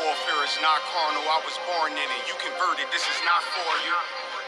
warfare is not carnal, I was born in it. You converted, this is not for you.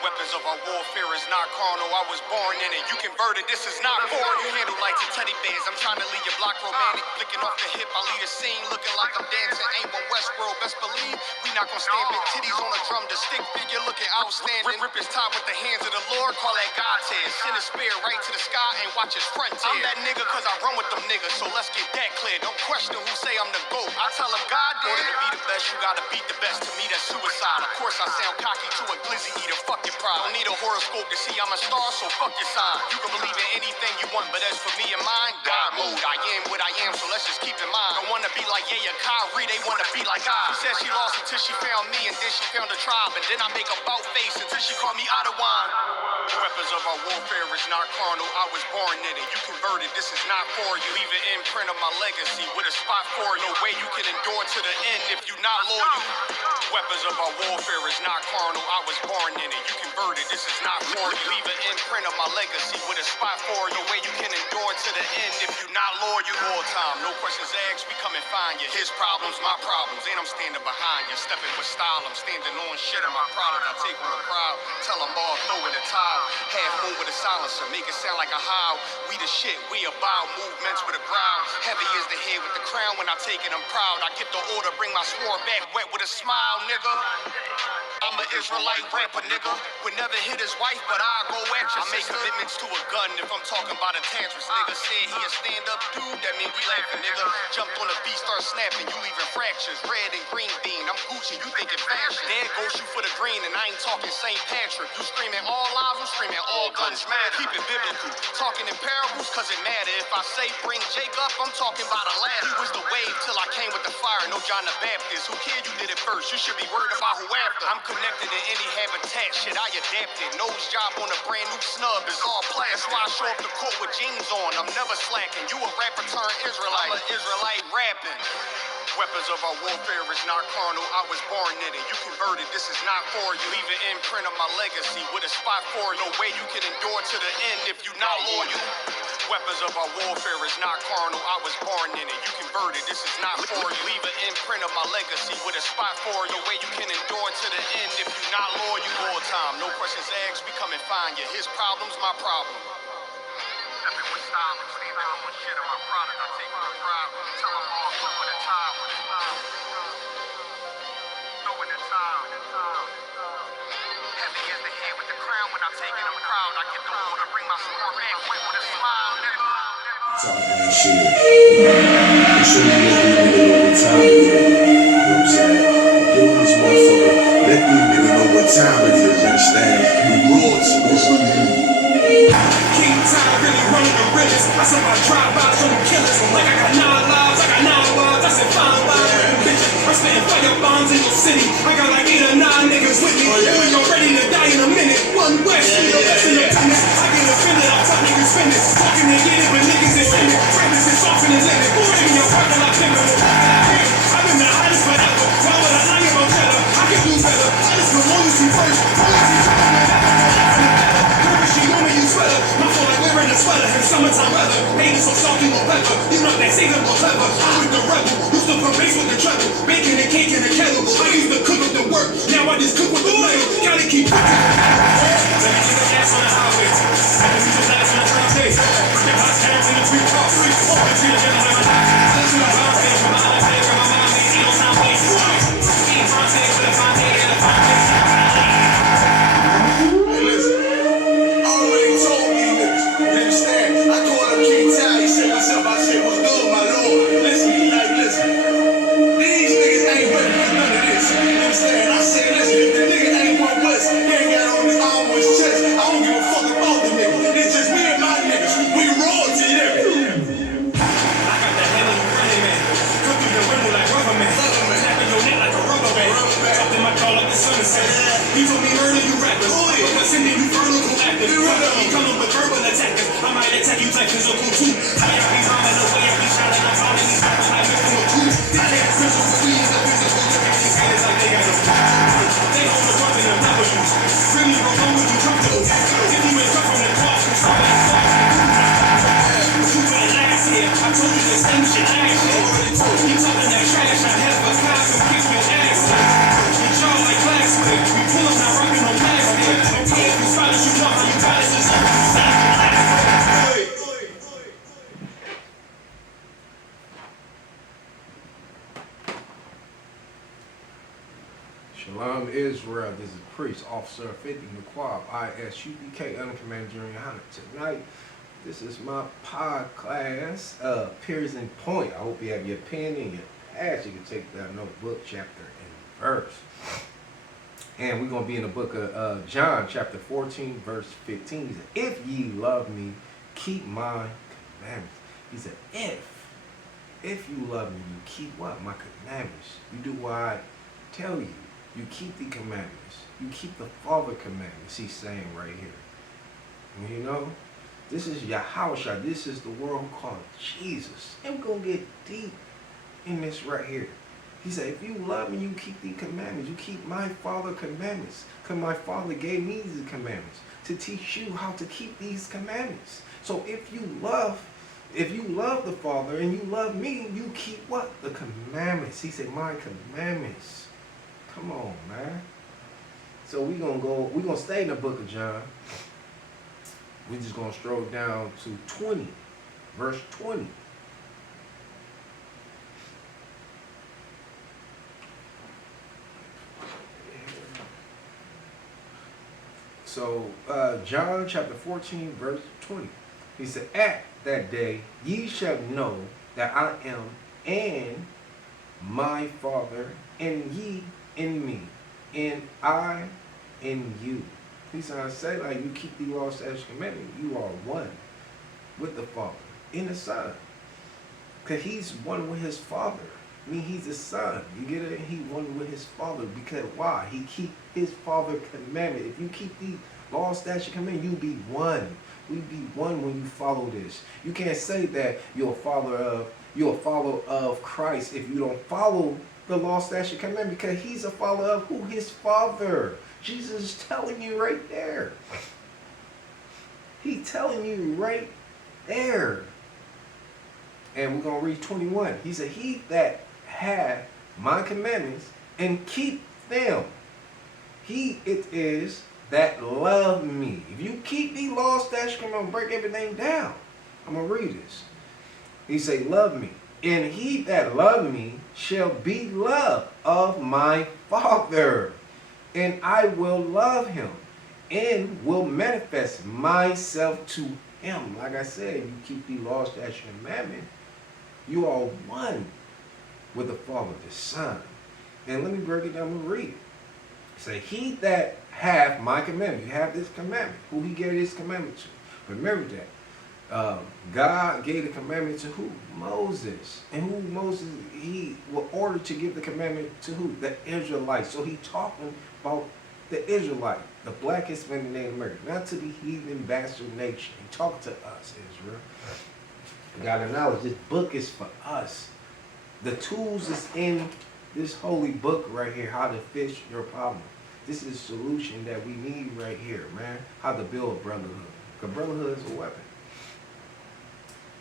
Weapons of our warfare is not carnal, I was born in it. You converted, this is not for you. Handle lights and teddy bears, I'm trying to leave your block romantic. Flicking off the hip, I leave the scene looking like I'm dancing. Ain't one Westworld, best believe we not gonna stand big titties on a drum. The stick figure looking outstanding. Rip his top with the hands of the Lord, call that God tears. Send a spear right to the sky and watch his front tear. I'm that nigga cause I run with them niggas, so let's get that clear. Don't question who say I'm the GOAT. I tell them God did. In order to be the best, you gotta beat the best. To me, that's suicide. Of course I sound cocky to a glizzy eater, fuck your pride. Don't need a horoscope to see I'm a star, so fuck your sign. You can believe in anything you want, but as for me and mine, God mode. I am what I am, so let's just keep in mind. Don't wanna be like Yaya Kyrie, they wanna be like I. She said she lost until she found me, and then she found a tribe. And then I make a bout face until she called me out of wine. Weapons of our warfare is not carnal, I was born in it. You converted, this is not for you. Leave an imprint of my legacy with a spot for you. No way you can endure to the end if you not loyal. Weapons of our warfare is not carnal, I was born in it. You converted, this is not for you. Leave an imprint of my legacy with a spot for you. No way you can endure to the end if you not loyal. All time, no questions asked, we come and find you. His problems, my problems, and I'm standing behind you. Stepping with style, I'm standing on shit in my product. I take on the crowd, tell them all, throw in the towel. Half moon with a silencer, make it sound like a howl. We the shit, we about movements with a growl. Heavy is the head with the crown when I take it, I'm proud. I get the order, bring my sword back wet with a smile, nigga. I'm an Israelite rapper, nigga. Would never hit his wife, but I'll go at you. I make commitments to a gun if I'm talking about a tantrums. Nigga said he a stand-up dude, that mean we laughing, nigga. Jumped on a beat, start snapping, you leaving fractures. Red and green bean, I'm Gucci, you thinking fashion. There goes you for the green, and I ain't talking St. Patrick. You screaming all lives, you screaming all guns matter. Keep it biblical, talking in parables, cause it matter. If I say bring Jacob, I'm talking about a ladder. He was the wave till I came with the fire, no John the Baptist. Who cared you did it first? You should be worried about who after. I'm connected in any habitat, shit I adapted. Nose job on a brand new snub is all play. That's why I show up the court with jeans on. I'm never slacking. You a rapper turned Israelite. I'm an Israelite rapping. Weapons of our warfare is not carnal, I was born in it. You converted, this is not for you. Leave an imprint of my legacy with a spot for you. No way you can endure to the end if you not loyal. Weapons of our warfare is not carnal, I was born in it. You converted, this is not for you. Leave an imprint of my legacy with a spot for you. No way you can endure to the end if you not loyal. All time, no questions asked, we come and find you. His problems, my problem. Stepping with style, I'm standing on shit in my product. I take my pride, tell them all, throw in the towel. Throw in the towel. Heavy is the head with the crown when I take it, I'm proud. I get the order, bring my sword back with a smile, nigga. Talking that shit. I'm sure you know what time it is. You know what I'm saying? Give this motherfucker, let these niggas know what time it is, you understand? You lords, what's with you? King time really running the realest. I said my drive-bys on the killers. Like I got 9 lives, I got 9 lives. I said 5 lives, bitches. I'm spitting fire bombs in your city. I got like 8 or 9 niggas with me. When you're ready to die in a minute, one west, the rest in the tennis. I get offended, I tell niggas finish. Talking to get it, but niggas is in it. Rappers is off in the limit. Bring your parking lot timber. I've been the hottest forever. Why would I lie about cheddar? I can do better. I just put loyalty first. She know me, you sweater. My phone like wearing a sweater in summertime weather. Pain is so salty, no pepper. You know they say that we're clever. I'm with the rebel. Used to put bass with the treble. Baking the cake in the kettle. I used to cook with the work. Now I just cook with the metal. Gotta keep cooking. Let me get the gas on the highway. I can see the last on the train days. Get hot hands in the free car. Free car. I see the gentleman in my life. Listen to the hard things from my eyes. From my mind, man. Ain't no time waste. Eat Fonte with a Fonte and a Fonte. Hey, listen. I already told these niggas. You understand? I called him King Ty. He said, what's up? I said, what's good, my lord? Listen, like, listen. These niggas ain't ready for none of this. You understand? I said, listen, if the nigga ain't one West, he ain't got on his arm or his chest. I don't give a fuck about the nigga. It's just me and my niggas. We royalty, yeah. I got the hell of a running man. Cut through your window like rubber man. Snapping your neck like a rubber band. Talked in my car like the sun is set. He told me murder you rappers. But what's sending you vertical actors? He coming with verbal attackers. I might attack you like physical too. I be rhyming the way I be shining. I'm finding these rappers like mixing with two. They can't physical, we in the physical. Look at these haters like they got no. They hold the weapon and never use. Really roll on with you comfortable. If you ain't cut from the cross, you start like cross. You went last year. I told you the same shit last year. You talking that trash, I have a cop and kick your Israel. This is Priest, Officer 50 McQuab, ISUPK, Uncommanded Junior Hunter. Tonight, this is my podcast, Piercing Point. I hope you have your pen and your pad. You can take that notebook, chapter and verse. And we're going to be in the book of John, chapter 14, verse 15. He said, if ye love me, keep my commandments. He said, if you love me, you keep what? My commandments. You do what I tell you. You keep the commandments. You keep the Father commandments, he's saying right here. And you know, this is Yahushua. This is the world called Jesus. And we're going to get deep in this right here. He said, if you love me, you keep the commandments. You keep my Father commandments. Because my Father gave me these commandments to teach you how to keep these commandments. So if you love the Father and you love me, you keep what? The commandments. He said, my commandments. Come on, man. So we're gonna stay in the book of John. We're just gonna stroll down to 20, verse 20. So John chapter 14, verse 20. He said, at that day ye shall know that I am in my Father, and ye in me, and I in you. He said, I say, like, you keep the law, statutes, commandment, you are one with the Father in the Son. Because he's one with his Father. I mean, he's the Son. You get it? He one with his Father. Because why? He keep his Father commandment. If you keep the law, statute, commandment, you'll be one. We be one when you follow this. You can't say that you're a follower of Christ if you don't follow the law, statute, commandment, because he's a follower of who? His Father. Jesus is telling you right there. He's telling you right there. And we're going to read 21. He said, he that hath my commandments and keep them, he it is that love me. If you keep these law, statutes, I'm going to break everything down. I'm going to read this. He say, love me. And he that love me shall be loved of my Father. And I will love him and will manifest myself to him. Like I said, you keep the law, statutes, and commandment, you are one with the Father, the Son. And let me break it down and read it. Say, he that hath my commandment, you have this commandment. Who he gave this commandment to? Remember that. God gave the commandment to who? Moses. And who Moses, he was ordered to give the commandment to who? The Israelites. So he talking about the Israelite, the blackest man in Native America, not to the heathen bastard nation. He talked to us, Israel. You gotta acknowledge this book is for us. The tools is in this holy book right here, how to fix your problem. This is a solution that we need right here, man. How to build brotherhood. Because brotherhood is a weapon.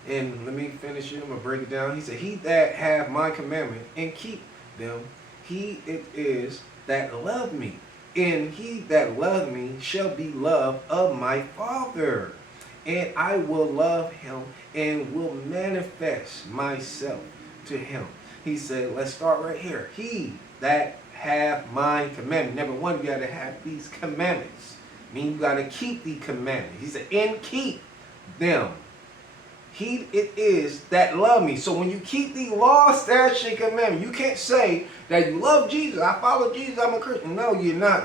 And let me finish it. I'm going to break it down. He said, he that have my commandment and keep them, he it is that love me. And he that love me shall be loved of my Father. And I will love him and will manifest myself to him. He said, let's start right here. He that have my commandment. Number one, you got to have these commandments. I mean, you got to keep the commandments. He said, and keep them. He it is that love me. So when you keep the law, statutes, and commandments, you can't say that you love Jesus. I follow Jesus. I'm a Christian. No, you're not.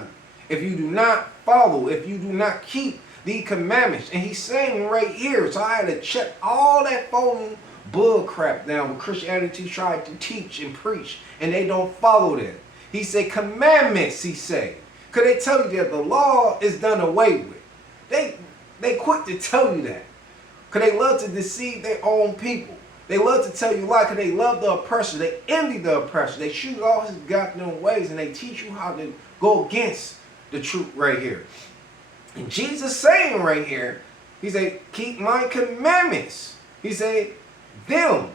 If you do not follow, if you do not keep the commandments. And he's saying right here, so I had to check all that phony bull crap down what Christianity tried to teach and preach, and they don't follow that. He said commandments, he said. Because they tell you that the law is done away with. They quick to tell you that. Because they love to deceive their own people. They love to tell you lie because they love the oppressor. They envy the oppressor. They shoot all his goddamn ways and they teach you how to go against the truth right here. And Jesus saying right here, he said, keep my commandments. He said, them.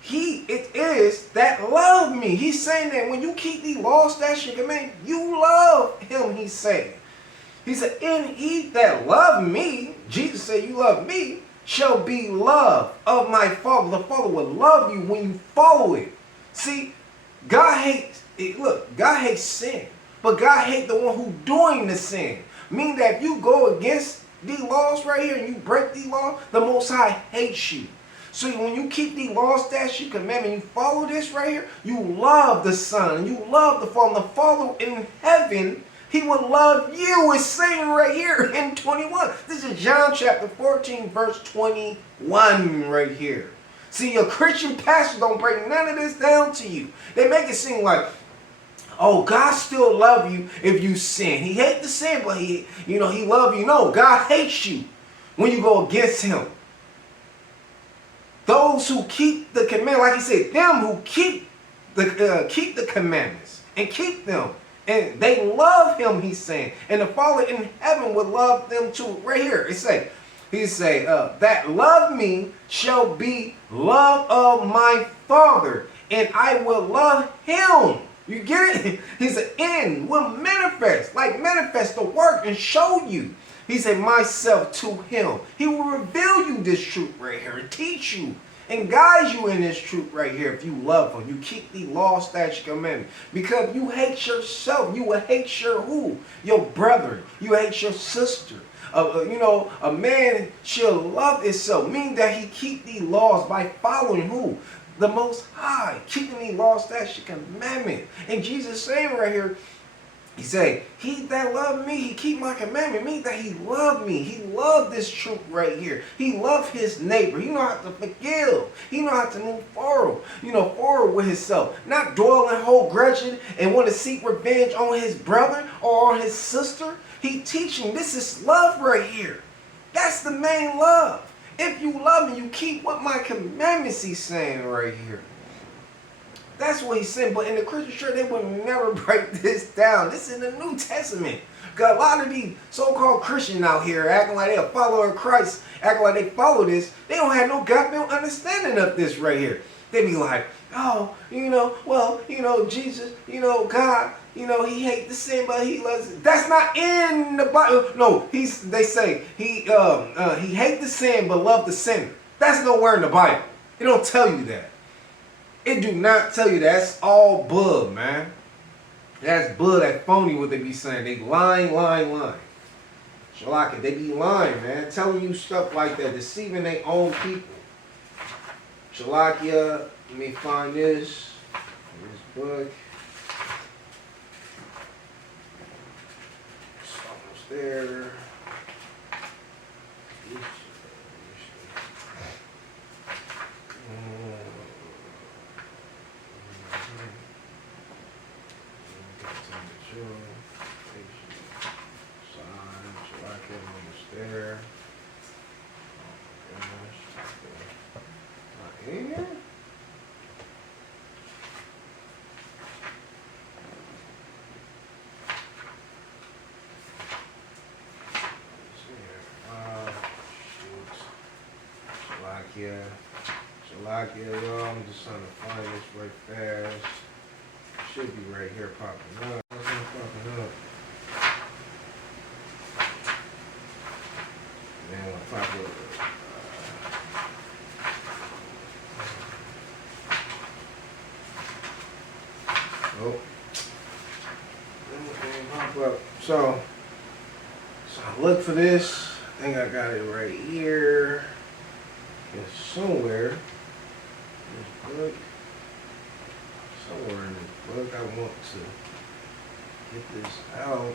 He it is that love me. He's saying that when you keep the law, statutes, and commandments, you love him, he's saying. He said, and he that love me, Jesus said, you love me, shall be loved of my Father. The Father will love you when you follow it. See, God hates, look, God hates sin. but God hate the one who doing the sin. Meaning that if you go against these laws right here and you break these laws, the Most High hates you. So when you keep these laws, statutes, commandments, you follow this right here, you love the Son, and you love the Father. And the Father in heaven, he will love you. It's saying right here in 21. This is John chapter 14, verse 21 right here. See, your Christian pastor don't break none of this down to you. They make it seem like, oh, God still love you if you sin. He hates the sin, but he love you. No, God hates you when you go against him. Those who keep the commandments, like he said, them who keep the commandments and keep them, and they love him, he's saying. And the Father in heaven would love them too. Right here, he say, that love me shall be love of my Father, and I will love him. You get it? He said, and will manifest the work and show you. He said, myself to him. He will reveal you this truth right here and teach you and guide you in this truth right here if you love him. You keep the law, statute, commandment. Because you hate yourself. You will hate your who? Your brother. You hate your sister. A man shall love himself, meaning that he keep these laws by following who? The Most High, keeping these laws, statutes, commandment. And Jesus saying right here, he say, he that love me, he keep my commandment. Meaning that he loved me. He loved this truth right here. He loved his neighbor. He know how to forgive. He know how to move forward. Forward with himself. Not dwell and hold grudging and want to seek revenge on his brother or on his sister. He teaching this is love right here. That's the main love. If you love me, you keep what my commandments, he's saying right here. That's what he's saying. But in the Christian church, they would never break this down. This is in the New Testament. Got a lot of these so-called Christians out here acting like they're a follower of Christ, acting like they follow this. They don't have no goddamn understanding of this right here. They be like, oh, Jesus, God, he hates the sin, but he loves it. That's not in the Bible. No, they say he hates the sin, but love the sinner. That's nowhere in the Bible. It don't tell you that. It do not tell you that. That's all bug, man. That's bug, that phony what they be saying. They lying. Shalaka, they be lying, man. Telling you stuff like that. Deceiving their own people. Shalakia, let me find this book. It's almost there. There. Here. Shalakia, y'all. I'm just trying to find this right fast. Should be right here popping up. What's not popping up? Man, I'll pop up. Oh. Pop up. So I look for this. I think I got it right here. It's somewhere. This book. Somewhere in this book. I want to get this out.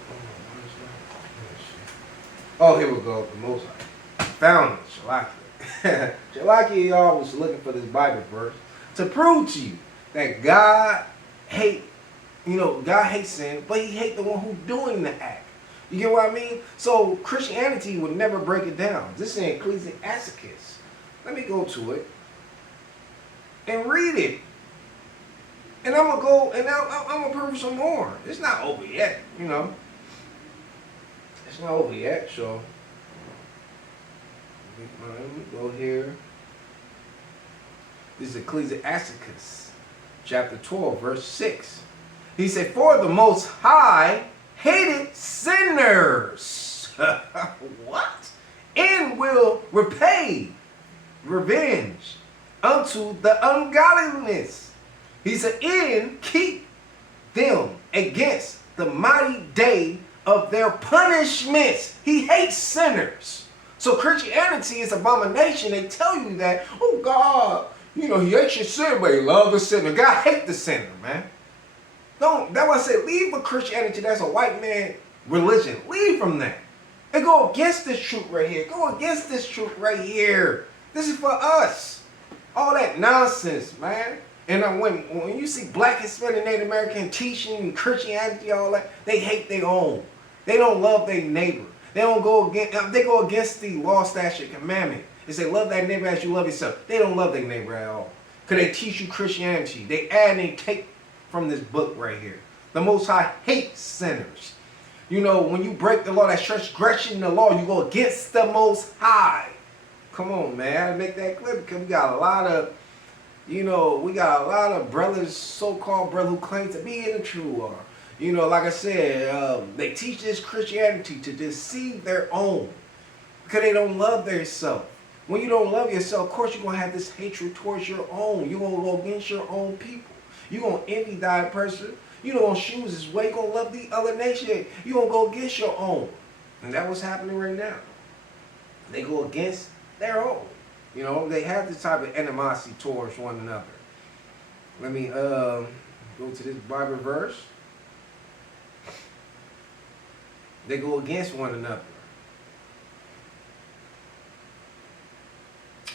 Oh, here we go. The Most High. Found it. Shalakia. Shalakia, y'all was looking for this Bible verse to prove to you that God hates sin, but he hates the one who's doing the act. You get what I mean? So Christianity would never break it down. This is in Ecclesiasticus. Let me go to it and read it. And I'm gonna go and I'm gonna prove some more. It's not over yet, It's not over yet, so let me go here. This is Ecclesiasticus, chapter 12, verse 6. He said, for the Most High hated sinners. What? And will repay revenge unto the ungodliness. He said, and keep them against the mighty day of their punishments. He hates sinners. So Christianity is abomination. They tell you that, oh God, you know, he hates your sin, but he loves the sinner. God hates the sinner, man. Don't, that's why I said, leave a Christianity that's a white man religion. Leave from that. And go against this truth right here. Go against this truth right here. This is for us. All that nonsense, man. And when you see black, Hispanic, Native American teaching Christianity, all that, they hate their own. They don't love their neighbor. They don't go against. They go against the law, statute, commandment. They say love that neighbor as you love yourself. They don't love their neighbor at all. Cause they teach you Christianity. They add and they take from this book right here. The Most High hates sinners. You know, when you break the law, that's transgression the law. You go against the Most High. Come on, man. I gotta make that clear because we got a lot of, you know, we got a lot of brothers, so-called brothers who claim to be in the truth. Or, you know, like I said, they teach this Christianity to deceive their own because they don't love their self. When you don't love yourself, of course you're going to have this hatred towards your own. You're going to go against your own people. You're going to envy that person. You're going to choose his way. You're going to love the other nation. You're going to go against your own. And that's what's happening right now. They go against their own. You know, they have this type of animosity towards one another. Let me go to this Bible verse. They go against one another.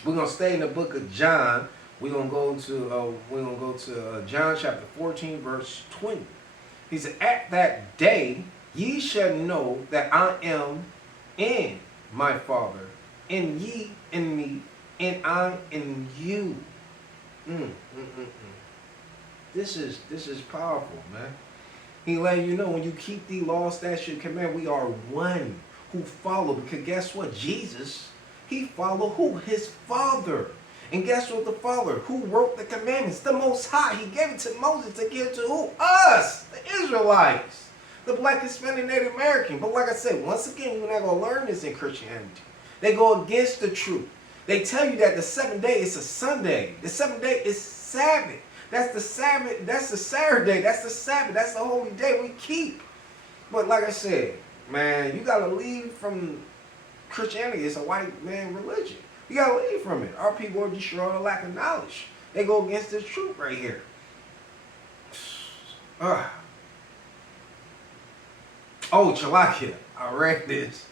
We're gonna stay in the book of John. We're gonna go to John chapter 14, verse 20. He said, "At that day ye shall know that I am in my Father, and ye in me, and I in you." This is powerful, man. He letting you know when you keep the law, statute, command, we are one who follow. Because guess what? Jesus, he followed who? His Father. And guess what? The Father who wrote the commandments, the Most High. He gave it to Moses to give to who? Us, the Israelites, the black, Hispanic, Native American. But like I said, once again, you're not gonna learn this in Christianity. They go against the truth. They tell you that the seventh day is a Sunday. The seventh day is Sabbath. That's the Sabbath. That's the Saturday. That's the Sabbath. That's the holy day we keep. But like I said, man, you gotta leave from Christianity. It's a white man religion. You gotta leave from it. Our people are destroyed a lack of knowledge. They go against this truth right here. Oh, Chalakia. I read this.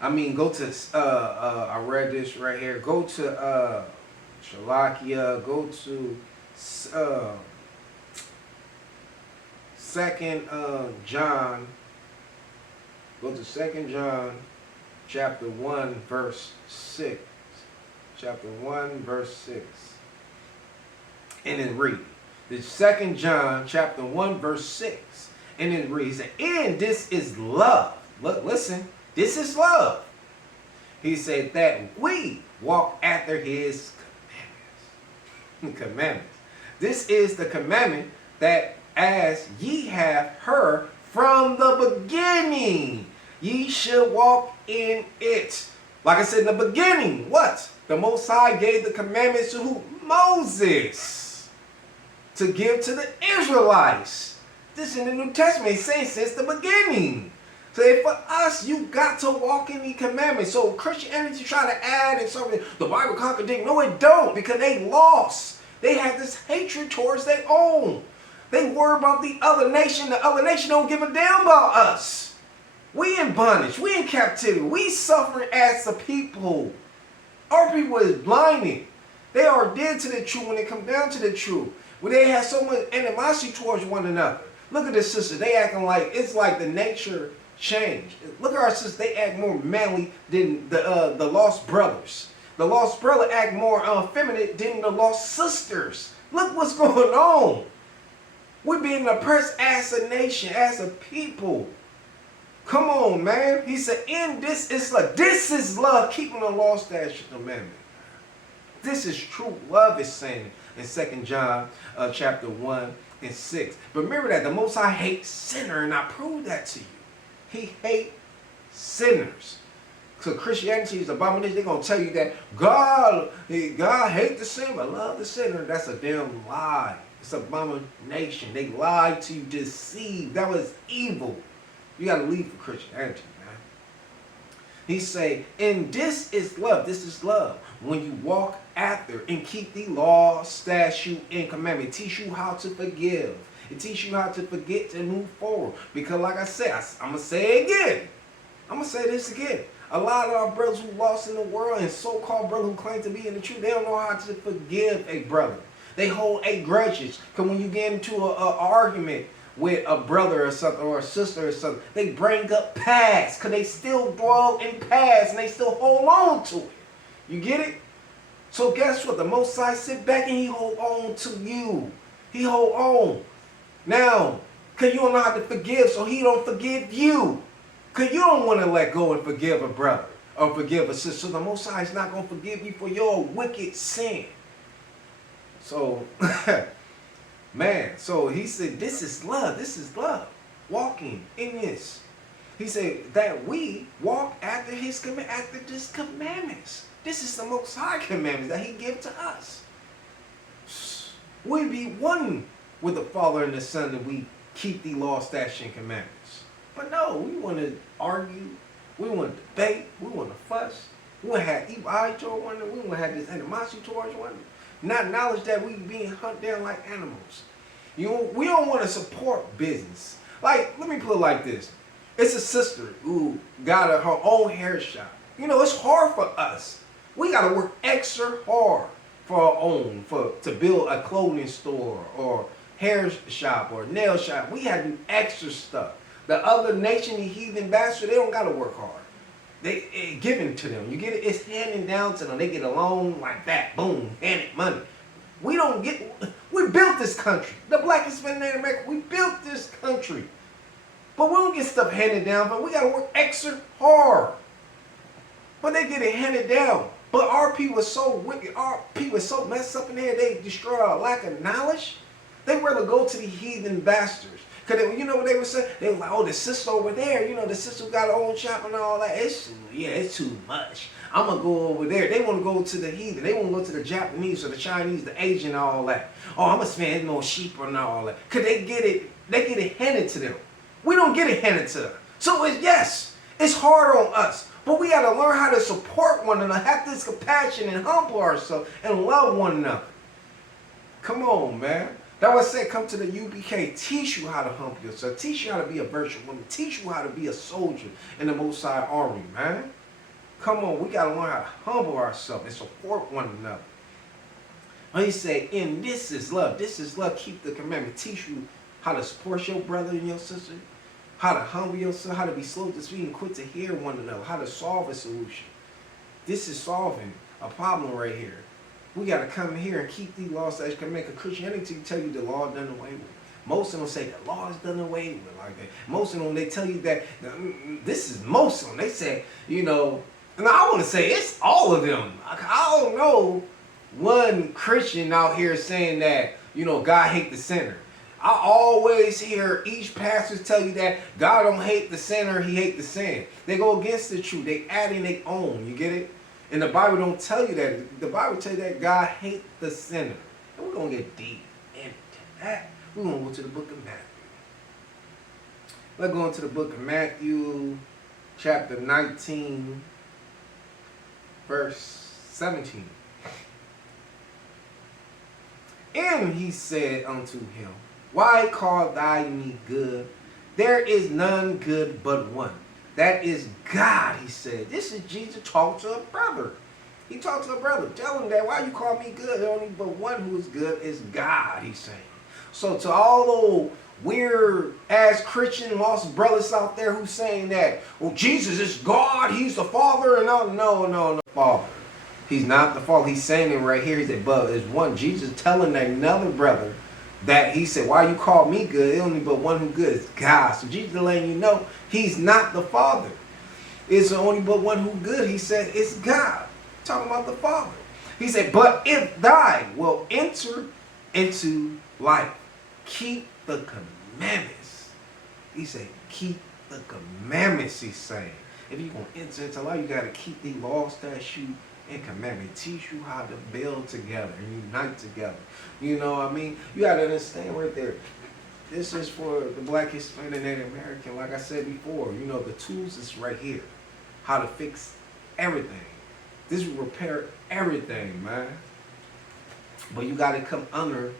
I mean, go to. I read this right here. Go to Chalakia. Go to Second John. Go to 2 John chapter 1 verse 6. Chapter 1 verse 6. And then read. The 2 John chapter 1 verse 6. And it reads, "And this is love." Look, listen. This is love. He said that we walk after his commandments. This is the commandment that as ye have heard from the beginning, ye should walk in it. Like I said in the beginning, what? The Most High gave the commandments to who? Moses. To give to the Israelites. This in the New Testament. It's saying since the beginning. So for us, you got to walk in the commandments. So Christianity try to add and something. The Bible contradict. No, it don't. Because they lost. They have this hatred towards their own. They worry about the other nation. The other nation don't give a damn about us. We in bondage. We in captivity. We suffering as a people. Our people is blinded. They are dead to the truth when they come down to the truth. When they have so much animosity towards one another. Look at this sister. They acting like it's like the nature changed. Look at our sisters. They act more manly than the lost brothers. The lost brother act more feminine than the lost sisters. Look what's going on. We're being oppressed as a nation, as a people. Come on, man. He said, "In this is love." This is love, keeping the law, statute, commandment. This is true love, is saying in 2 John chapter 1 and 6. But remember that the Most High hates sinner, and I proved that to you. He hates sinners. So Christianity is abomination. They're going to tell you that God hates the sinner but love the sinner. That's a damn lie. It's abomination. They lied to you, deceived. That was evil. You got to leave for Christianity, man. He say, and this is love. This is love. When you walk after and keep the law, statute, and commandment. It teach you how to forgive. It teach you how to forget and move forward. Because like I said, I'm going to say it again. I'm going to say this again. A lot of our brothers who lost in the world and so-called brothers who claim to be in the truth, they don't know how to forgive a brother. They hold a grudges. Because when you get into an argument with a brother or something, or a sister or something, they bring up past. Because they still dwell in past and they still hold on to it. You get it? So guess what? The Most High sit back and he hold on to you. He hold on. Now, because you don't know how to forgive, so he don't forgive you. Because you don't want to let go and forgive a brother or forgive a sister. So the Most High is not going to forgive you for your wicked sin. So, man, so he said, this is love. This is love. Walking in this. He said that we walk after his after his commandments. This is the Most High commandments that he gave to us. We be one with the Father and the Son, and we keep the law, statutes, and commandments. But no, we want to argue, we want to debate, we want to fuss, we want to have evil eye toward one another, we want to have this animosity towards one another. Not knowledge that we being hunted down like animals. You know, we don't want to support business. Like, let me put it like this. It's a sister who got her own hair shop. You know, it's hard for us. We got to work extra hard for our own, to build a clothing store or hair shop or nail shop. We had to do extra stuff. The other nation, the heathen bastard, they don't got to work hard. It given to them. You get it? It's handing down to them. They get a loan like that. Boom. Hand it money. We built this country. The blackest man in America, we built this country. But we don't get stuff handed down, but we got to work extra hard. But they get it handed down. But our people are so wicked. Our people are so messed up in here. They destroy our lack of knowledge. They rather go to the heathen bastards. Because you know what they would say? They were like, oh, the sister over there, you know, the sister who got her own shop and all that. It's too much. I'm going to go over there. They want to go to the heathen. They want to go to the Japanese or the Chinese, the Asian, and all that. Oh, I'm going to spend more sheep and all that. Because they get it handed to them. We don't get it handed to them. So, it's hard on us. But we got to learn how to support one another, have this compassion and humble ourselves and love one another. Come on, man. That's why I said come to the UBK. Teach you how to humble yourself. Teach you how to be a virtuous woman. Teach you how to be a soldier in the Most High Army, man. Come on, we got to learn how to humble ourselves and support one another. And he said, and this is love. This is love. Keep the commandment. Teach you how to support your brother and your sister. How to humble yourself. How to be slow to speak and quick to hear one another. How to solve a solution. This is solving a problem right here. We got to come here and keep these laws that can make a Christianity tell you the law done away with. Most of them say the law is done away with like that. Most of them, they tell you that this is most of them. They say, you know, and I want to say it's all of them. I don't know one Christian out here saying that, you know, God hate the sinner. I always hear each pastor tell you that God don't hate the sinner, he hate the sin. They go against the truth. They add in their own. You get it? And the Bible don't tell you that. The Bible tell you that God hates the sinner. And we're going to get deep into that. We're going to go to the book of Matthew. Let's go into the book of Matthew, chapter 19, verse 17. And he said unto him, why call thou me good? There is none good but one. That is God, he said. This is Jesus talking to a brother. He talked to a brother. Tell him that why you call me good? Only but one who is good is God, he's saying. So to all those weird-ass Christian lost brothers out there who's saying that, well, Jesus is God, he's the Father, and no, Father. He's not the Father. He's saying it right here. He said, but there's one. Jesus telling another brother that he said, why you call me good? Only but one who good is God. So Jesus letting you know he's not the Father. It's only but one who good. He said it's God. Talking about the Father. He said, but if thou will enter into life, keep the commandments. He said, keep the commandments, he's saying. If you're going to enter into life, you got to keep the laws, statutes, and commandment. Teach you how to build together and unite together. You know what I mean? You got to understand right there. This is for the Black, Hispanic, and Native American. Like I said before, you know, the tools is right here. How to fix everything. This will repair everything, man. But you got to come under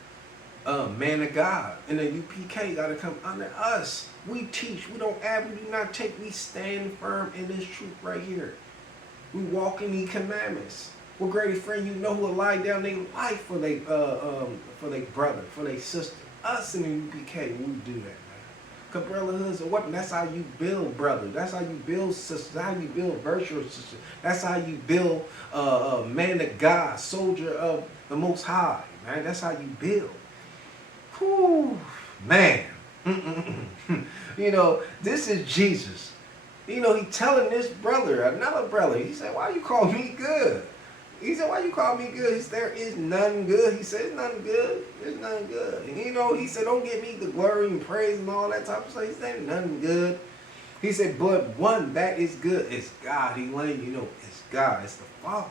man of God. And the UPK got to come under us. We teach. We don't add. We do not take. We stand firm in this truth right here. We walk in these commandments. What greater friend you know who will lie down their life for their brother, for their sister. Us in the UPK, we do that, man. Because brotherhood's a weapon. That's how you build brother. That's how you build sisters. That's how you build virtuous sisters. That's how you build man of God, soldier of the Most High, man. That's how you build. Whew, man. You know, this is Jesus. You know, he telling this brother, another brother, he said, why you call me good? He said, why you call me good? He said, there is none good. He said, it's none good. There's none good. And you know, he said, don't give me the glory and praise and all that type of stuff. He said, none good. He said, but one that is good is God. He letting you know it's God. It's the Father.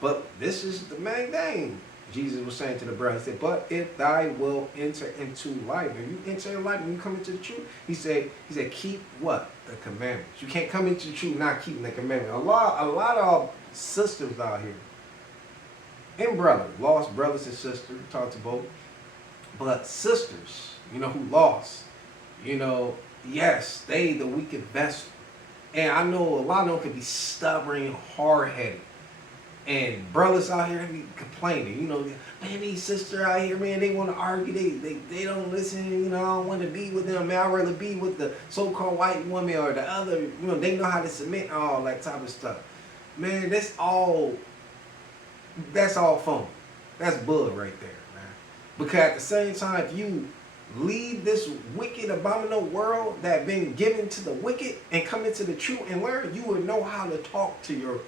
But this is the main thing. Jesus was saying to the brother, he said, but if thy will enter into life, and you enter in life and you come into the truth, he said, keep what? The commandments. You can't come into the truth not keeping the commandments. A lot of sisters out here, and brothers, lost brothers and sisters, talk to both, but sisters, you know, who lost, you know, yes, they the weakest vessel. And I know a lot of them can be stubborn, hard-headed. And brothers out here be complaining, you know, man, these sisters out here, man, they want to argue, they don't listen, you know, I don't want to be with them, man, I'd rather be with the so-called white woman or the other, you know, they know how to submit, all that type of stuff. Man, that's all phony. That's bug right there, man. Because at the same time, if you leave this wicked, abominable world that been given to the wicked and come into the truth and learn, you will know how to talk to your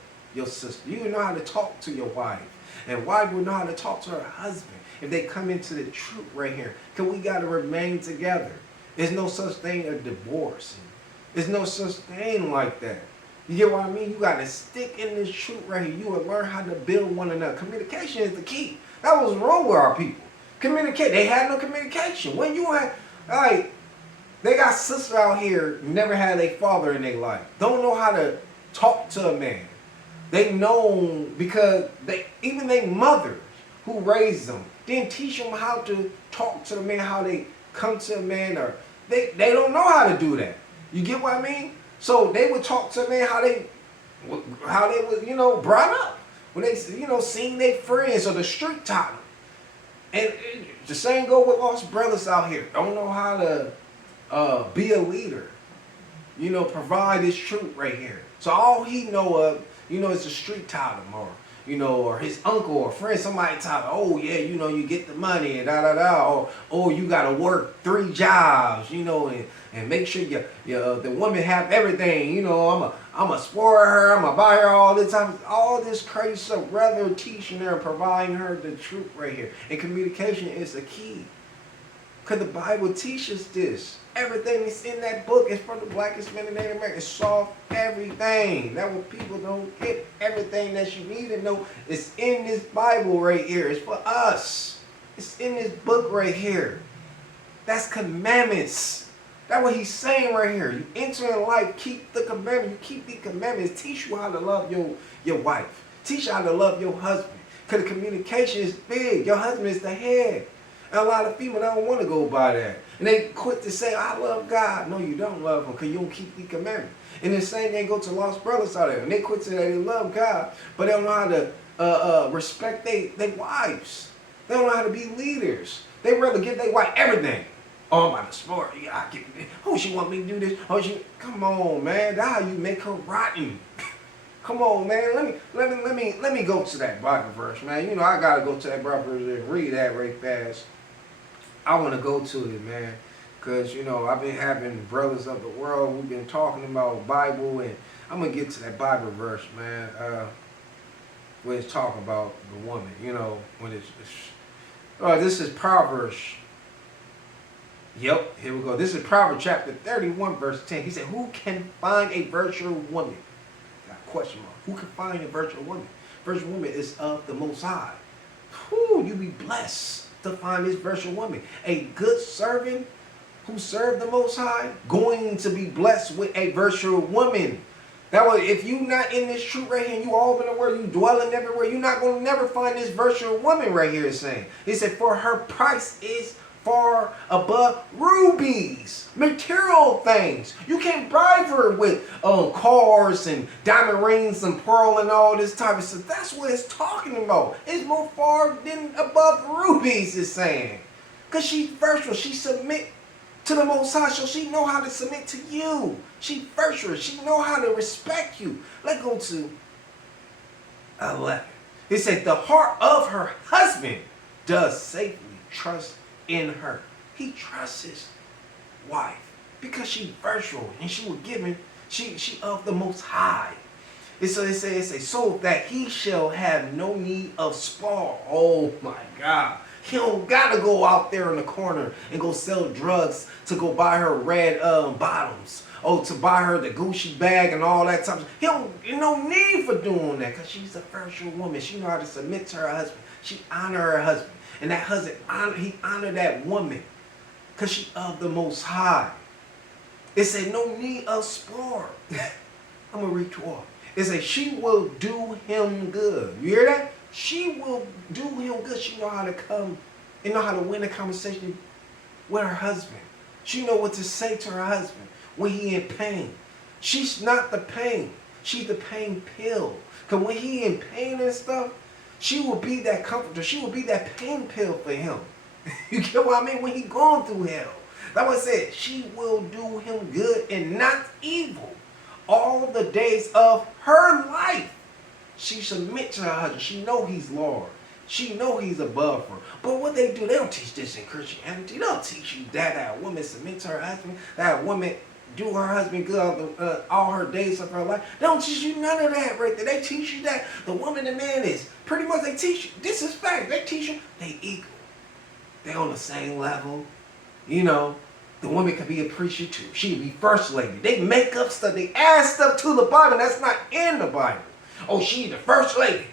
sister. You will know how to talk to your wife. And wife will know how to talk to her husband if they come into the truth right here. Because we got to remain together. There's no such thing as divorce. There's no such thing like that. You get what I mean? You got to stick in this truth right here. You will learn how to build one another. Communication is the key. That was wrong with our people. Communicate. They had no communication. When you had, like, they got sisters out here never had a father in their life. Don't know how to talk to a man. They know because even their mothers who raised them didn't teach them how to talk to the man, how they come to a man, or they don't know how to do that. You get what I mean? So they would talk to a man how they was, you know, brought up. When they, you know, seen their friends or the street taught them. And the same go with lost brothers out here. Don't know how to be a leader. You know, provide this truth right here. So all he know of, you know, is the street taught him, or, you know, or his uncle or friend, somebody taught him, oh yeah, you know, you get the money and or oh, you gotta work 3 jobs, you know, and make sure the woman have everything, you know, I'm a spoil her, I'm gonna buy her all this crazy stuff, rather teaching her and providing her the truth right here. And communication is the key. Because the Bible teaches this. Everything that's in that book is for the Black, Hispanic, Native American. It solves everything. That's what people don't get. Everything that you need to know is in this Bible right here. It's for us. It's in this book right here. That's commandments. That's what he's saying right here. You enter in life, keep the commandments. You keep the commandments. Teach you how to love your wife. Teach you how to love your husband. Because the communication is big. Your husband is the head. And a lot of people don't want to go by that. And they quit to say, I love God. No, you don't love him because you don't keep the commandment. And the same thing go to lost brothers out there. And they quit to say they love God, but they don't know how to respect their wives. They don't know how to be leaders. They rather give their wife everything. Oh, I'm about to sport. Yeah, I give you this. Oh, she want me to do this. Oh, come on, man. That's how you make her rotten. Come on, man. Let me go to that Bible verse, man. You know, I gotta go to that Bible verse and read that right fast. I want to go to it, man, because, you know, I've been having brothers of the world. We've been talking about Bible, and I'm going to get to that Bible verse, man, where it's talking about the woman, you know, when this is Proverbs. Yep, here we go. This is Proverbs chapter 31, verse 10. He said, who can find a virtuous woman? Got a question mark. Who can find a virtuous woman? virtuous woman is of the Most High. Whew, you be blessed to find this virtuous woman. A good servant who served the Most High, going to be blessed with a virtuous woman. That way, if you not in this truth right here, and you all in the world, you dwelling everywhere, you're not going to never find this virtuous woman right here saying. He said, for her price is far above rubies, material things. You can't bribe her with cars and diamond rings and pearl and all this type of stuff. That's what it's talking about. It's more far than above rubies, it's saying. Because she's virtuous. She submit to the Most High, so she know how to submit to you. She virtuous. She know how to respect you. Let's go to 11. It said, the heart of her husband does safely trust in her. He trusts his wife because she's virtual and she was given, she of the Most High. It says, so that he shall have no need of spoil. Oh my God. He don't gotta go out there in the corner and go sell drugs to go buy her red bottoms. Oh, to buy her the Gucci bag and all that type of stuff. He don't, no need for doing that because she's a virtual woman. She know how to submit to her husband. She honor her husband. And that husband, he honor that woman because she of the Most High. It said no need of spoil. I'm going to read 12. It says she will do him good. You hear that? She will do him good. She know how to come and know how to win a conversation with her husband. She know what to say to her husband when he in pain. She's not the pain. She's the pain pill. Because when he in pain and stuff, she will be that comforter. She will be that pain pill for him. You get what I mean? When he going through hell. That's what I said. She will do him good and not evil all the days of her life. She submit to her husband. She know he's Lord. She know he's above her. But what they do, they don't teach this in Christianity. They don't teach you that a woman submit to her husband, that a woman do her husband good all her days of her life. They don't teach you none of that right there. They teach you that the woman and man is pretty much, they teach you. This is fact. They teach you they equal. They on the same level. You know, the woman could be a preacher too. She could be first lady. They make up stuff. They add stuff to the Bible that's not in the Bible. Oh, she's the first lady.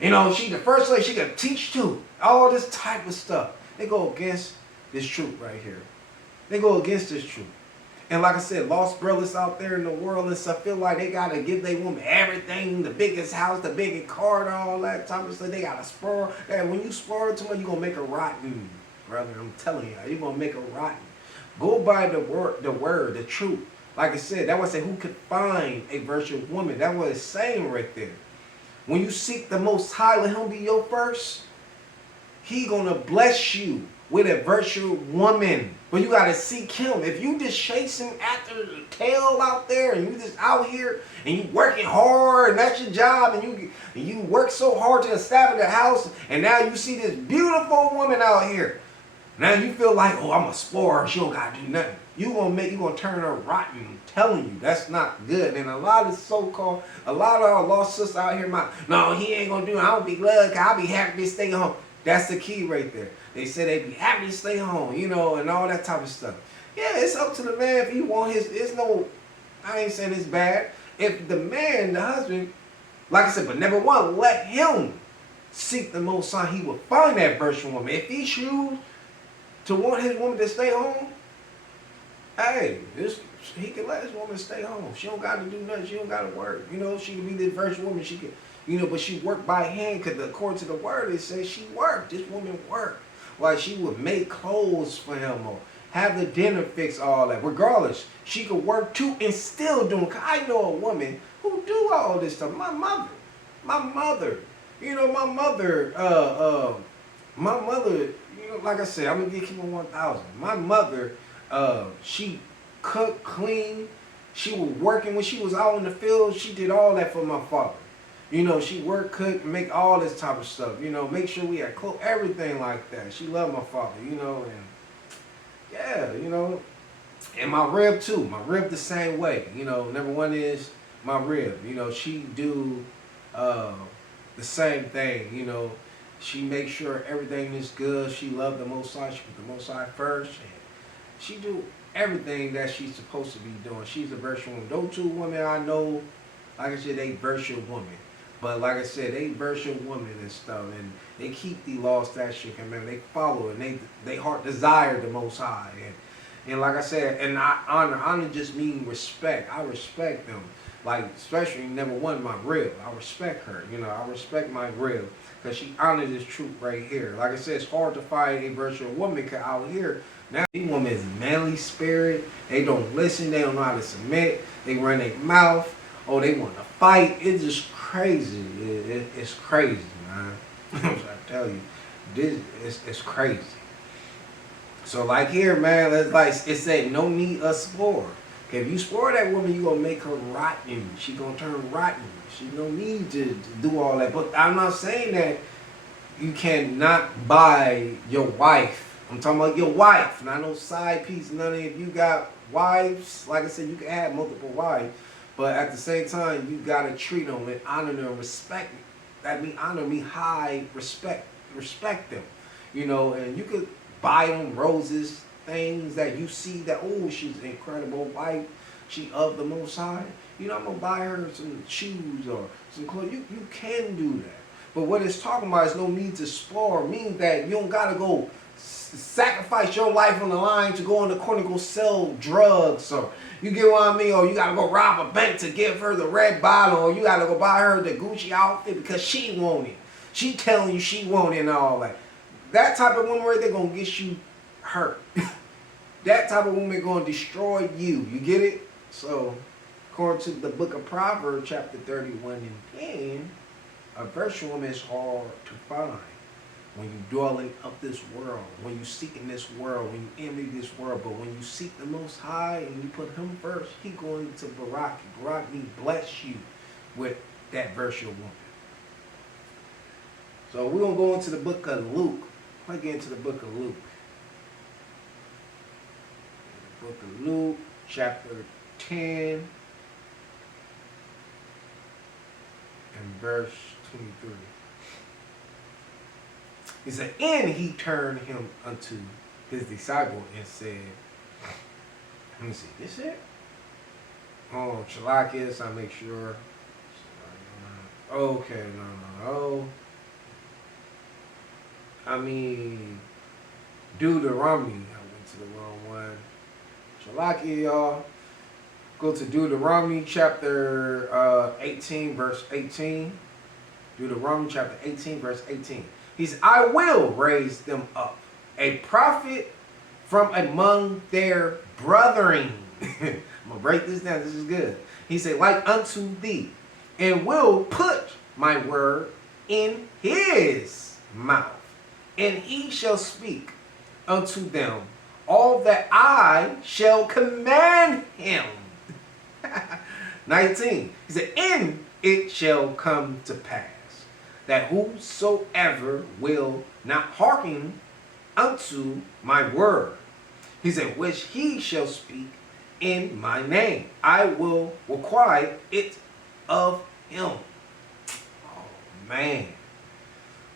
You know, she's the first lady. She can teach too. All this type of stuff. They go against this truth right here. They go against this truth. And like I said, lost brothers out there in the world and stuff feel like they got to give their woman everything, the biggest house, the biggest car, and all that type of stuff. They got to spoil. And when you spoil too much, you're going to make her rotten, brother. I'm telling you, you're going to make her rotten. Go by the word, the truth. Like I said, that was saying who could find a virtuous woman. That was it's saying right there. When you seek the Most High, let him be your first. He going to bless you with a virtuous woman. But you got to seek him. If you just chasing after the tail out there and you just out here and you working hard and that's your job and you work so hard to establish a house and now you see this beautiful woman out here. Now you feel like, oh, I'm a spoiler. She don't got to do nothing. You gonna turn her rotten. I'm telling you, that's not good. And a lot of our lost sisters out here, no, he ain't gonna do it. I don't be glad, I'll be happy to stay home. That's the key right there. They say they be happy to stay home, you know, and all that type of stuff. Yeah, it's up to the man if he want his, I ain't saying it's bad. If the man, the husband, like I said, but number one, let him seek the Most High. He will find that virtuous woman. If he choose to want his woman to stay home, hey, he can let his woman stay home. She don't got to do nothing. She don't got to work. You know, she can be this virtuous woman. She can, you know, but she worked by hand because according to the word, it says she worked. This woman worked. Like she would make clothes for him or have the dinner fix, all that. Regardless, she could work too and still doing. Cause I know a woman who do all this stuff. My mother, you know, my mother, you know, like I said, I'm gonna keep on 1,000. My mother, she cooked, cleaned. She was working when she was out in the field. She did all that for my father. You know, she worked, cooked, make all this type of stuff. You know, make sure we had clothes, everything like that. She loved my father, you know, and yeah, you know. And my rib too. My rib the same way. You know, number one is my rib. You know, she do the same thing. You know, she makes sure everything is good. She loved the Most High. She put the Most High first. And she do everything that she's supposed to be doing. She's a virtuous woman. Those two women I know, like I said, they virtuous women. But like I said, they virtual women and stuff, and they keep the law, statute, and commandment. They follow it, and they heart desire the Most High. And like I said, and I honor just mean respect. I respect them, like especially number one, my rib. I respect her. You know, I respect my rib because she honored this truth right here. Like I said, it's hard to find a virtual woman cause out here now these women is manly spirit. They don't listen. They don't know how to submit. They run their mouth. Oh, they want to fight. It's just crazy. It's crazy, man. I'm trying to tell you, it's crazy. So like here, man, it's like it said, no need of spore. If you spore that woman, you gonna make her rotten. She gonna turn rotten. She don't need to do all that. But I'm not saying that you cannot buy your wife. I'm talking about your wife, not no side piece. None of you got wives. Like I said, you can have multiple wives. But at the same time, you gotta treat them and honor them, respect. That means honor me high, respect them. You know, and you could buy them roses, things that you see that, oh, she's an incredible wife. She of the Most High. You know, I'm gonna buy her some shoes or some clothes. You can do that. But what it's talking about is no need to spoil. Means that you don't gotta go sacrifice your life on the line to go in the corner go sell drugs, or you get what I mean, or you gotta go rob a bank to give her the red bottle, or you gotta go buy her the Gucci outfit because she want it. She telling you she want it and all that. That type of woman right there gonna get you hurt. That type of woman gonna destroy you. You get it? So according to the book of Proverbs, chapter 31 and 10, a virtual woman is hard to find. When you dwelling up this world, when you seek in this world, when you envy this world, but when you seek the Most High and you put Him first, He going to Barak you. Barak means bless you with that virtual woman. So we're going to go into the book of Luke. Let's get into the book of Luke. The book of Luke, chapter 10, and verse 23. He said, and he turned him unto his disciple and said, let me see, this it? Oh, Chalakis, I make sure. Okay, no. I mean, Deuteronomy. I went to the wrong one. Chalaki, y'all. Go to Deuteronomy chapter 18, verse 18. Deuteronomy chapter 18, verse 18. He said, I will raise them up a prophet from among their brethren. I'm going to break this down. This is good. He said, like unto thee, and will put my word in his mouth, and he shall speak unto them all that I shall command him. 19. He said, and it shall come to pass that whosoever will not hearken unto my word, he said, which he shall speak in my name, I will require it of him. Oh, man.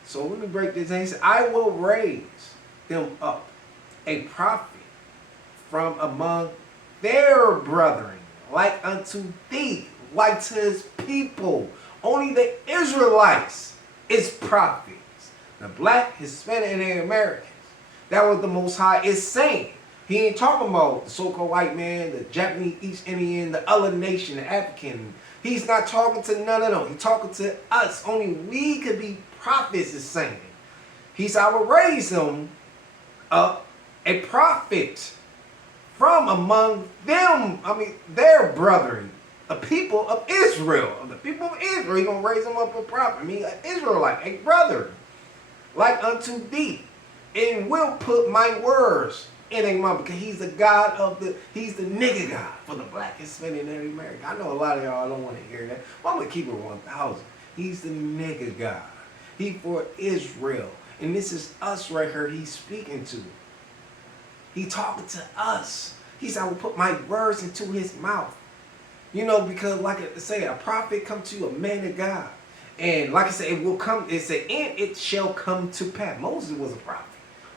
So let me break this down. He said, I will raise them up a prophet from among their brethren, like unto thee, like to his people. Only the Israelites is prophets. The black, Hispanic, and the Americans. That was the Most High is saying. He ain't talking about the so-called white man, the Japanese, East Indian, the other nation, the African. He's not talking to none of them. He's talking to us. Only we could be prophets, is saying. He said, I will raise them up a prophet from among them, their brethren, the people of Israel. Of the people of Israel, he's going to raise them up a prophet. An Israelite, a brother, like unto thee, and will put my words in a mouth, because he's the God of he's the nigga God for the black, Hispanic, and American. I know a lot of y'all don't want to hear that, but I'm going to keep it 1,000. He's the nigga God. He for Israel. And this is us right here he's speaking to. He talking to us. He said, I will put my words into his mouth. You know, because like I say, a prophet come to you, a man of God. And like I said, it will come, it said, and it shall come to pass. Moses was a prophet.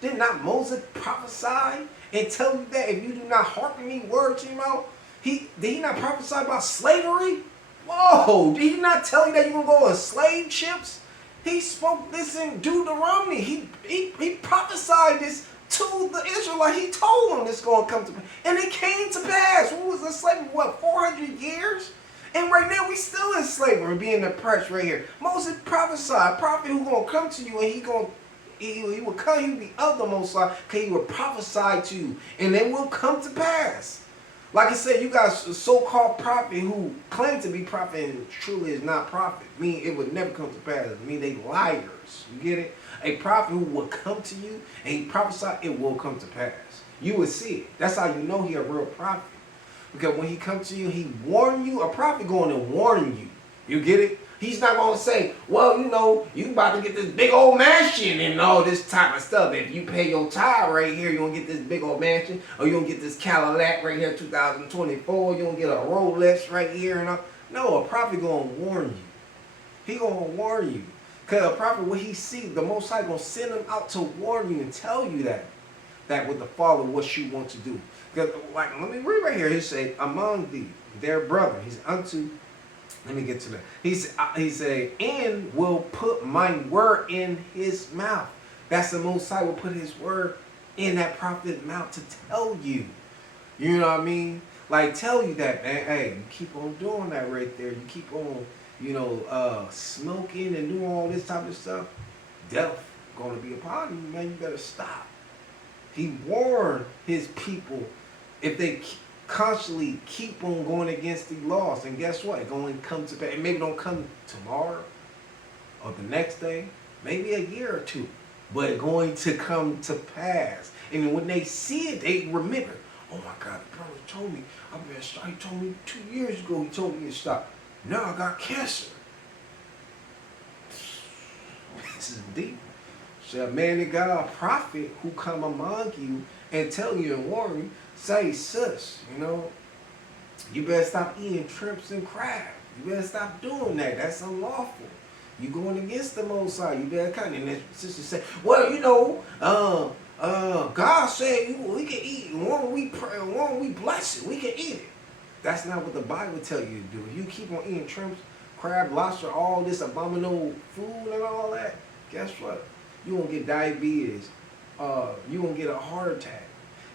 Did not Moses prophesy and tell you that if you do not hearken me words to your mouth? Did he not prophesy about slavery? Whoa, did he not tell you that you're going to go on slave ships? He spoke this in Deuteronomy. He prophesied this to the Israelites. He told them this going to come to pass. And it came to pass. What was the slavery? What, 400 years? And right now we still in slavery, being oppressed right here. Moses prophesied, a prophet who going to come to you, and he will come, he will be of the Most High, because he will prophesy to you. And it will come to pass. Like I said, you got a so-called prophet who claim to be prophet and truly is not prophet. Meaning it would never come to pass. Meaning they liars. You get it? A prophet who will come to you and he prophesy, it will come to pass. You will see it. That's how you know he a real prophet. Because when he comes to you, he warn you. A prophet going to warn you. You get it? He's not going to say, well, you know, you about to get this big old mansion and all this type of stuff. If you pay your tithe right here, you're going to get this big old mansion. Or you're going to get this Cadillac right here, 2024. You're going to get a Rolex right here. And all. No, a prophet going to warn you. He going to warn you. Because a prophet, what he see, the Most High going to send him out to warn you and tell you that with the Father, what you want to do. Because, like, let me read right here. He say, among thee, their brother, he's unto. Let me get to that. He said, and will put my word in his mouth. That's the Most High will put his word in that prophet's mouth to tell you. You know what I mean? Like, tell you that, man. Hey, you keep on doing that right there. You keep on, you know, smoking and doing all this type of stuff. Death going to be upon you, man. You better stop. He warned his people if they constantly keep on going against the laws, and guess what? It's going to come to pass. It maybe don't come tomorrow or the next day, maybe a year or two, but it's going to come to pass. And when they see it, they remember. Oh my God, the brother told me I'm gonna stop. He told me 2 years ago. He told me to stop. Now I got cancer. This is deep. So a man of God, a prophet who come among you and tell you and warn you, say, sis, you know, you better stop eating shrimps and crab. You better stop doing that. That's unlawful. You going against the Most High. You better come. And that sister say, well, you know, God said we can eat. When we pray, when we bless it, we can eat it. That's not what the Bible tell you to do. If you keep on eating shrimps, crab, lobster, all this abominable food and all that, guess what? You won't get diabetes. You won't get a heart attack.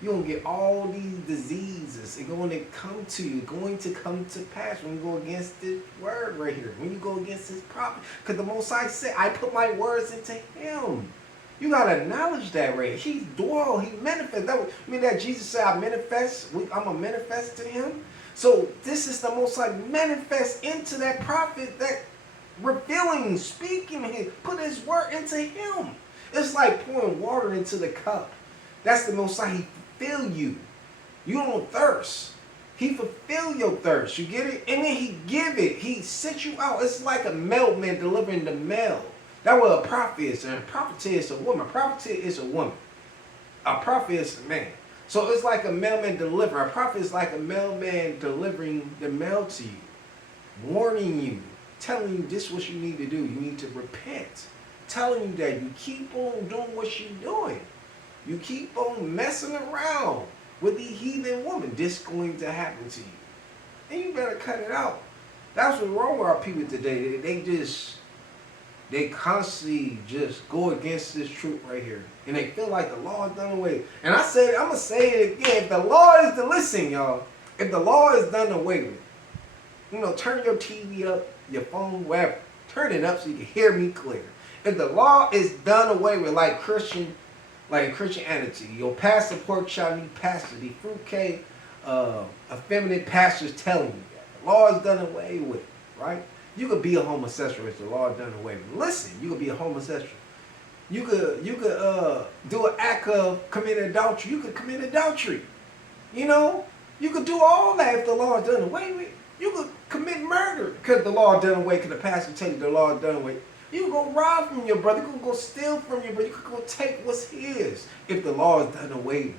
You're going to get all these diseases. It's going to come to you. Going to come to pass when you go against this word right here. When you go against this prophet. Because the Most High said, I put my words into him. You got to acknowledge that right here. He's dual. He manifests. That Jesus said, I'm going to manifest to him. So this is the Most High manifest into that prophet, that revealing, speaking, put his word into him. It's like pouring water into the cup. That's the Most High. He fulfill you. You don't thirst. He fulfill your thirst. You get it? And then he give it. He set you out. It's like a mailman delivering the mail. That's what a prophet is. And a prophet is a woman. A prophet is a woman. A prophet is a man. So it's like a mailman delivering. A prophet is like a mailman delivering the mail to you. Warning you. Telling you this is what you need to do. You need to repent. Telling you that you keep on doing what you're doing. You keep on messing around with the heathen woman. This is going to happen to you. And you better cut it out. That's what's wrong with our people today. They constantly just go against this truth right here. And they feel like the law is done away. And I'm going to say it again. If the law is to listen, y'all. If the law is done away with, you know, turn your TV up, your phone, whatever. Turn it up so you can hear me clear. If the law is done away with, like Christianity, your pastor, pork chop, you pastor, the fruitcake, effeminate pastors telling you that. The law is done away with, right? You could be a homosexual if the law is done away with. Listen, you could be a homosexual. You could do an act of committing adultery. You could commit adultery. You know? You could do all that if the law is done away with. You could commit murder because the law is done away, because the pastor tell you the law is done away. You can go rob from your brother. You can go steal from your brother. You can go take what's his if the law is done away with.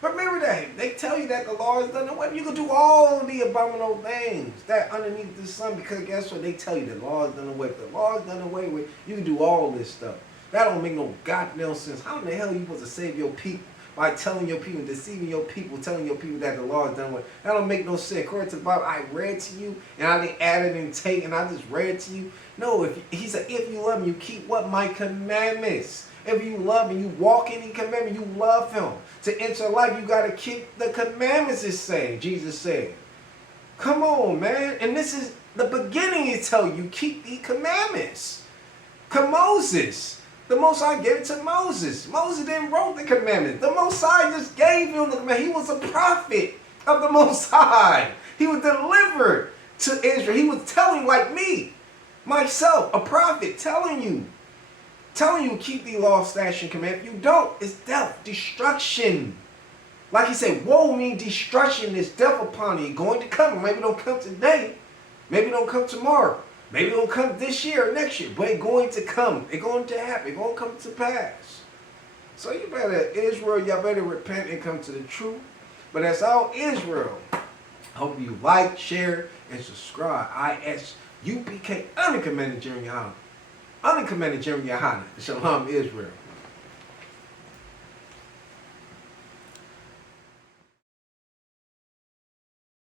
But remember that. They tell you that the law is done away with. You can do all the abominable things that underneath the sun, because guess what? They tell you the law is done away with. The law is done away with. You can do all this stuff. That don't make no goddamn sense. How in the hell are you supposed to save your people by telling your people, deceiving your people, telling your people that the law is done with. That don't make no sense. According to the Bible, I read to you, and I didn't add it and take, and I just read to you. No, he said, if you love me, you keep what? My commandments. If you love me, you walk in the commandment, you love him. To enter life, you got to keep the commandments, it say, Jesus said. Come on, man. And this is the beginning to tell you, keep the commandments. Come Moses. The Most High gave it to Moses. Moses didn't wrote the commandments. The Most High just gave him the commandments. He was a prophet of the Most High. He was delivered to Israel. He was telling, like me, myself, a prophet, telling you, keep the law, statutes, and commandments. If you don't, it's death, destruction. Like he said, woe means destruction, is death upon you. Going to come. Maybe it don't come today. Maybe it don't come tomorrow. Maybe it don't come this year or next year. But it's going to come. It's going to happen. It's going to come to pass. So you better, Israel, y'all better repent and come to the truth. But that's all Israel. I hope you like, share, and subscribe. ISUPK, uncommanded Jeremy Yohana. Uncommanded Jeremy Yohana. Shalom, Israel.